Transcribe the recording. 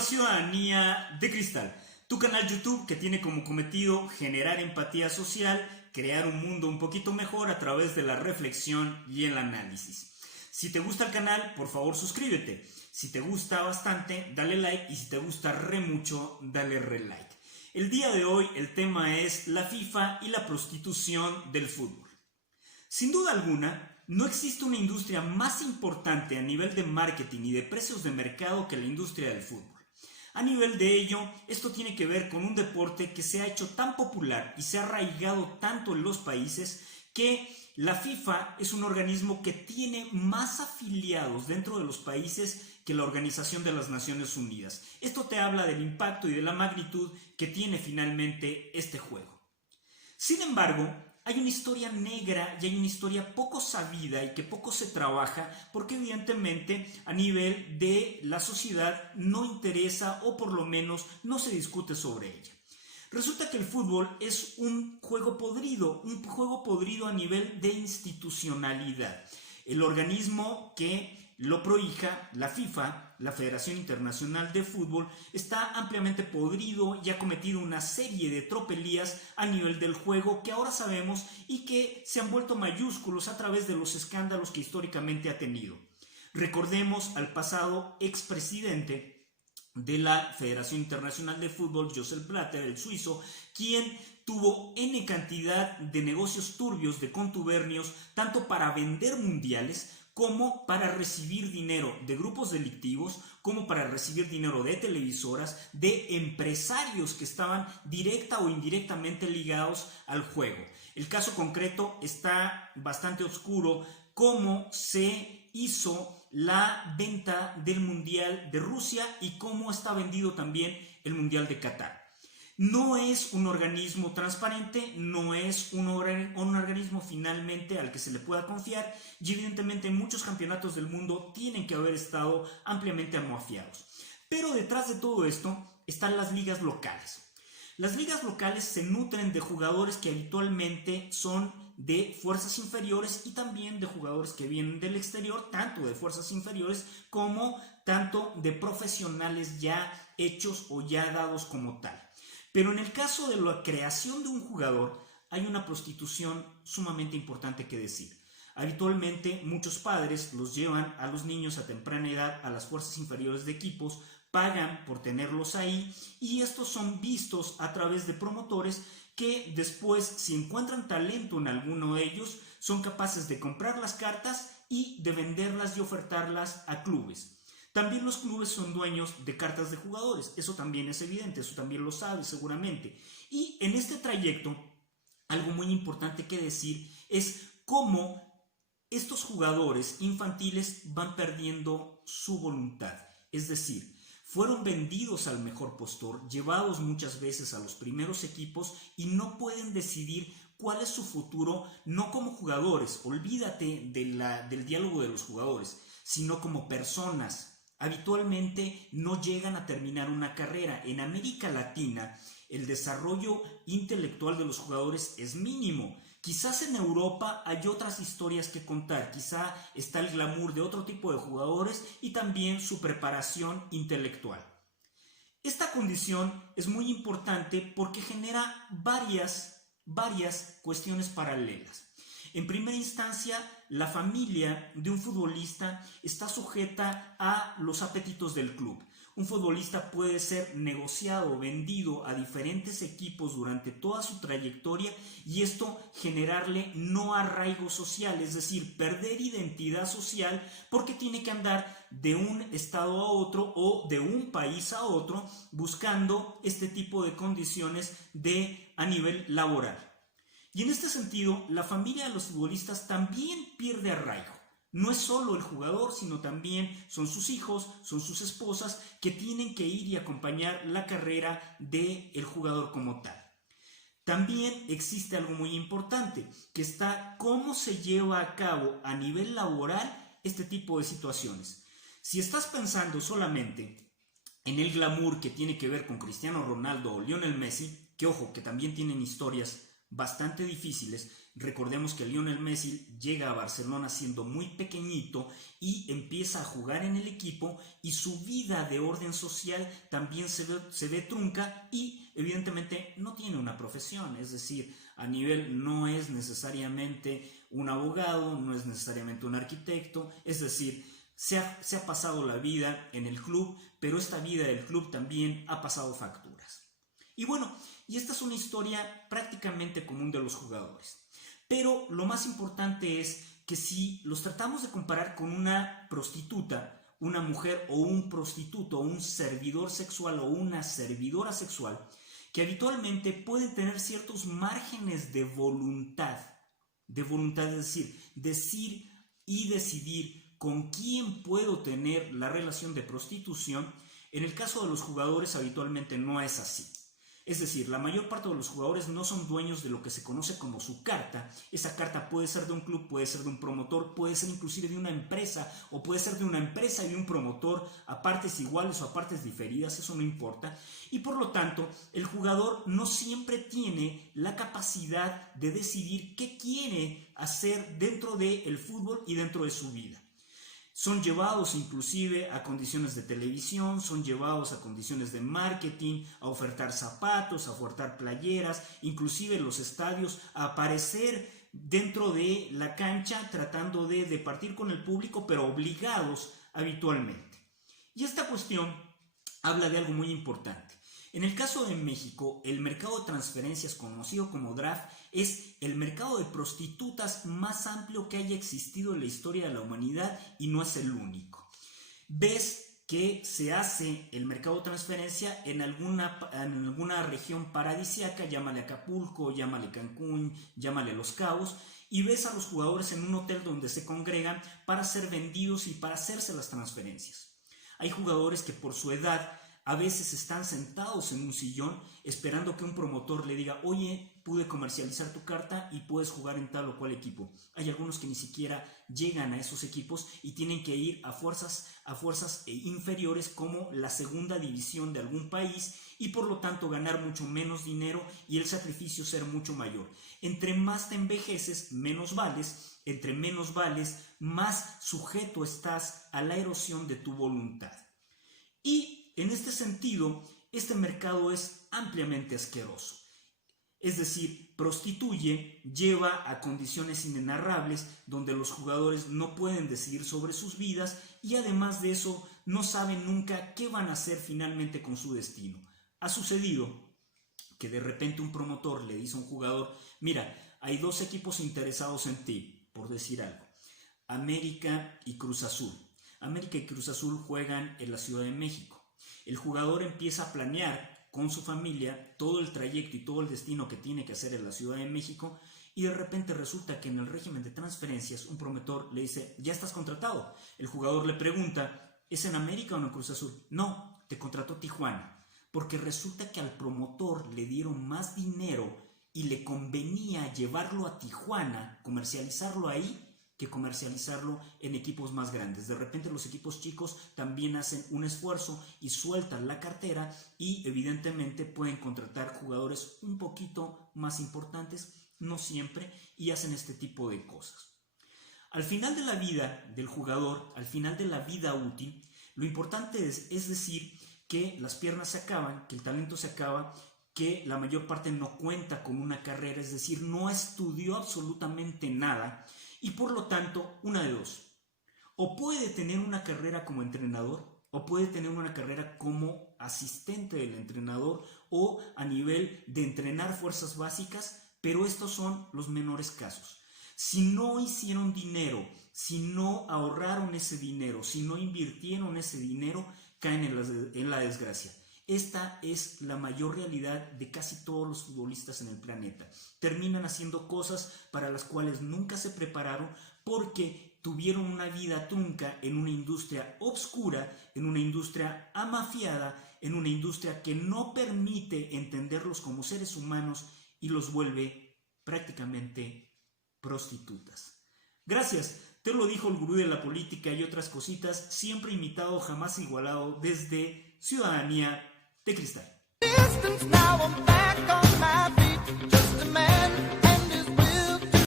nueva ciudadanía de cristal, tu canal YouTube que tiene como cometido generar empatía social, crear un mundo un poquito mejor a través de la reflexión y el análisis. Si te gusta el canal, por favor suscríbete. Si te gusta bastante, dale like, y si te gusta re mucho, dale re like. El día de hoy el tema es la FIFA y la prostitución del fútbol. Sin duda alguna, no existe una industria más importante a nivel de marketing y de precios de mercado que la industria del fútbol. A nivel de ello, esto tiene que ver con un deporte que se ha hecho tan popular y se ha arraigado tanto en los países que la FIFA es un organismo que tiene más afiliados dentro de los países que la Organización de las Naciones Unidas. Esto te habla del impacto y de la magnitud que tiene finalmente este juego. Sin embargo, hay una historia negra y hay una historia poco sabida y que poco se trabaja porque evidentemente a nivel de la sociedad no interesa o por lo menos no se discute sobre ella. Resulta que el fútbol es un juego podrido a nivel de institucionalidad. El organismo que lo prohija, la FIFA, la Federación Internacional de Fútbol, está ampliamente podrido y ha cometido una serie de tropelías a nivel del juego que ahora sabemos y que se han vuelto mayúsculos a través de los escándalos que históricamente ha tenido. Recordemos al pasado expresidente de la Federación Internacional de Fútbol, Joseph Blatter, el suizo, quien tuvo N cantidad de negocios turbios, de contubernios, tanto para vender mundiales como para recibir dinero de grupos delictivos, como para recibir dinero de televisoras, de empresarios que estaban directa o indirectamente ligados al juego. El caso concreto está bastante oscuro, cómo se hizo la venta del Mundial de Rusia y cómo está vendido también el Mundial de Qatar. No es un organismo transparente, no es un organismo finalmente al que se le pueda confiar y evidentemente muchos campeonatos del mundo tienen que haber estado ampliamente amafiados. Pero detrás de todo esto están las ligas locales. Las ligas locales se nutren de jugadores que habitualmente son de fuerzas inferiores y también de jugadores que vienen del exterior, tanto de fuerzas inferiores como tanto de profesionales ya hechos o ya dados como tal. Pero en el caso de la creación de un jugador hay una prostitución sumamente importante que decir. Habitualmente muchos padres los llevan a los niños a temprana edad a las fuerzas inferiores de equipos, pagan por tenerlos ahí y estos son vistos a través de promotores que después, si encuentran talento en alguno de ellos, son capaces de comprar las cartas y de venderlas y ofertarlas a clubes. También los clubes son dueños de cartas de jugadores, eso también es evidente, eso también lo sabes seguramente. Y en este trayecto, algo muy importante que decir es cómo estos jugadores infantiles van perdiendo su voluntad. Es decir, fueron vendidos al mejor postor, llevados muchas veces a los primeros equipos y no pueden decidir cuál es su futuro, no como jugadores, olvídate del diálogo de los jugadores, sino como personas. Habitualmente no llegan a terminar una carrera. En América Latina el desarrollo intelectual de los jugadores es mínimo. Quizás en Europa hay otras historias que contar, quizá está el glamour de otro tipo de jugadores y también su preparación intelectual. Esta condición es muy importante porque genera varias cuestiones paralelas. En primera instancia, la familia de un futbolista está sujeta a los apetitos del club. Un futbolista puede ser negociado, vendido a diferentes equipos durante toda su trayectoria y esto generarle no arraigo social, es decir, perder identidad social porque tiene que andar de un estado a otro o de un país a otro buscando este tipo de condiciones a nivel laboral. Y en este sentido, la familia de los futbolistas también pierde arraigo. No es solo el jugador, sino también son sus hijos, son sus esposas que tienen que ir y acompañar la carrera del jugador como tal. También existe algo muy importante, que está cómo se lleva a cabo a nivel laboral este tipo de situaciones. Si estás pensando solamente en el glamour que tiene que ver con Cristiano Ronaldo o Lionel Messi, que ojo, que también tienen historias bastante difíciles, Recordemos que Lionel Messi llega a Barcelona siendo muy pequeñito y empieza a jugar en el equipo, y su vida de orden social también se ve trunca, y evidentemente no tiene una profesión, es decir, a nivel no es necesariamente un abogado, no es necesariamente un arquitecto, es decir, se ha pasado la vida en el club, pero esta vida del club también ha pasado facturas. Y bueno, y esta es una historia prácticamente común de los jugadores. Pero lo más importante es que si los tratamos de comparar con una prostituta, una mujer o un prostituto, un servidor sexual o una servidora sexual, que habitualmente pueden tener ciertos márgenes de voluntad, es decir y decidir con quién puedo tener la relación de prostitución. En el caso de los jugadores habitualmente no es así. Es decir, la mayor parte de los jugadores no son dueños de lo que se conoce como su carta. Esa carta puede ser de un club, puede ser de un promotor, puede ser inclusive de una empresa, o puede ser de una empresa y de un promotor a partes iguales o a partes diferidas, eso no importa. Y por lo tanto, el jugador no siempre tiene la capacidad de decidir qué quiere hacer dentro del fútbol y dentro de su vida. Son llevados inclusive a condiciones de televisión, son llevados a condiciones de marketing, a ofertar zapatos, a ofertar playeras, inclusive en los estadios, a aparecer dentro de la cancha tratando de partir con el público, pero obligados habitualmente. Y esta cuestión habla de algo muy importante. En el caso de México, el mercado de transferencias, conocido como draft, es el mercado de prostitutas más amplio que haya existido en la historia de la humanidad, y no es el único. Ves que se hace el mercado de transferencia en alguna región paradisíaca, llámale Acapulco, llámale Cancún, llámale Los Cabos, y ves a los jugadores en un hotel donde se congregan para ser vendidos y para hacerse las transferencias. Hay jugadores que por su edad a veces están sentados en un sillón esperando que un promotor le diga: oye, pude comercializar tu carta y puedes jugar en tal o cual equipo. Hay algunos que ni siquiera llegan a esos equipos y tienen que ir a fuerzas inferiores, como la segunda división de algún país, y por lo tanto ganar mucho menos dinero y el sacrificio ser mucho mayor. Entre más te envejeces, menos vales. Entre menos vales, más sujeto estás a la erosión de tu voluntad. Y en este sentido, este mercado es ampliamente asqueroso. Es decir, prostituye, lleva a condiciones inenarrables donde los jugadores no pueden decidir sobre sus vidas, y además de eso no saben nunca qué van a hacer finalmente con su destino. Ha sucedido que de repente un promotor le dice a un jugador: mira, hay dos equipos interesados en ti, por decir algo, América y Cruz Azul. América y Cruz Azul juegan en la Ciudad de México. El jugador empieza a planear con su familia todo el trayecto y todo el destino que tiene que hacer en la Ciudad de México, y de repente resulta que en el régimen de transferencias un promotor le dice: ya estás contratado. El jugador le pregunta: ¿es en América o en Cruz Azul? No, te contrató Tijuana, porque resulta que al promotor le dieron más dinero y le convenía llevarlo a Tijuana, comercializarlo ahí, que comercializarlo en equipos más grandes. De repente los equipos chicos también hacen un esfuerzo y sueltan la cartera, y evidentemente pueden contratar jugadores un poquito más importantes, no siempre, y hacen este tipo de cosas. Al final de la vida del jugador, al final de la vida útil, lo importante es decir que las piernas se acaban, que el talento se acaba, que la mayor parte no cuenta con una carrera, es decir, no estudió absolutamente nada. Y por lo tanto, una de dos: o puede tener una carrera como entrenador, o puede tener una carrera como asistente del entrenador, o a nivel de entrenar fuerzas básicas, pero estos son los menores casos. Si no hicieron dinero, si no ahorraron ese dinero, si no invirtieron ese dinero, caen en la desgracia. Esta es la mayor realidad de casi todos los futbolistas en el planeta. Terminan haciendo cosas para las cuales nunca se prepararon, porque tuvieron una vida trunca en una industria obscura, en una industria amafiada, en una industria que no permite entenderlos como seres humanos y los vuelve prácticamente prostitutas. Gracias. Te lo dijo el gurú de la política y otras cositas, siempre imitado, jamás igualado, desde Ciudadanía de Cristal.